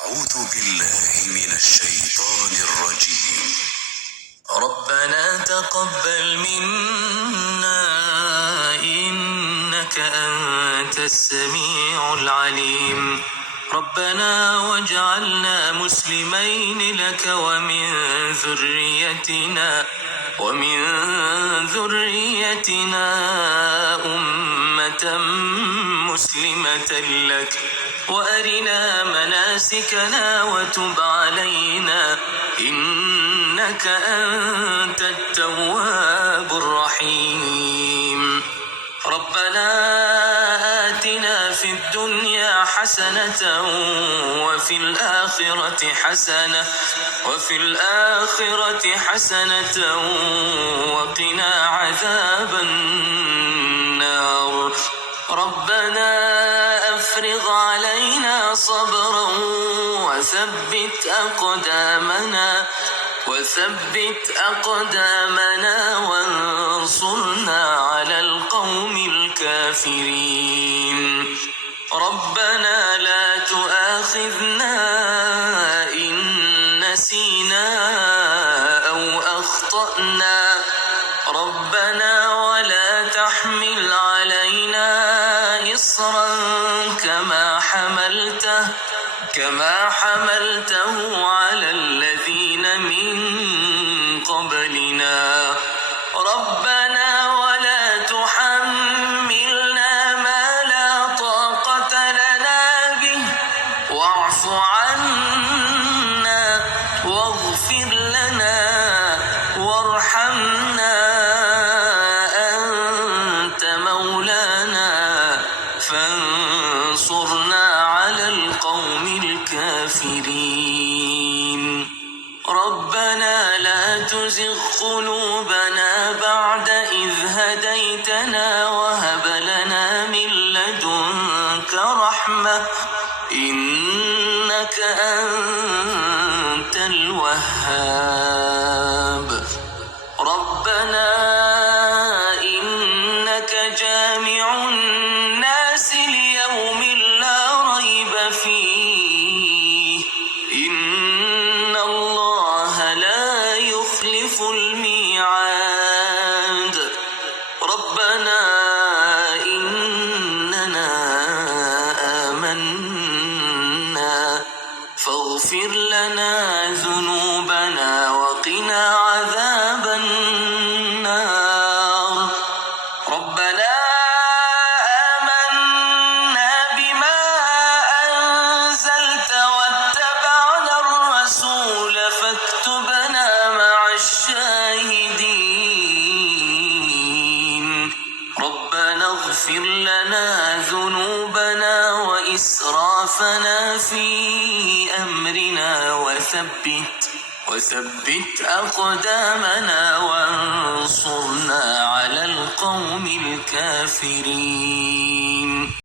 أعوذ بالله من الشيطان الرجيم. ربنا تقبل منا إنك أنت السميع العليم. ربنا واجعلنا مسلمين لك ومن ذريتنا أمة مسلمة لك وأرنا مناسكنا وتب علينا إنك أنت التواب الرحيم. ربنا آتنا في الدنيا حسنة وفي الآخرة حسنة وقنا عذاب النار. ربنا أفرغ علينا صبرا وثبت أقدامنا وانصرنا على القوم الكافرين. ربنا لا تؤاخذنا إن نسينا أو أخطأنا. ربنا ولا تحمل علينا إصرا كما حملته على الذين من قبلنا. ربنا ولا تحملنا ما لا طاقة لنا به واعف عنا واغفر لنا وارحمنا أنت مولانا فانصرنا على القوم الكافرين. ربنا لا تزغ قلوبنا بعد إذ هديتنا وهب لنا من لدنك رحمة إنك أنت الوهاب. ربنا إنك جامع الناس ليوم لا ريب فيه إن الله لا يخلف الميعاد. ربنا إننا آمنا فاغفر لنا ذنوبنا وقنا عذاب النار. ربنا آمنا بما أنزلت واتبعنا الرسول فاكتبنا مع الشاهدين. ربنا اغفر لنا ذنوبنا وإسرافنا في أمرنا وثبت أقدامنا وانصرنا على القوم الكافرين.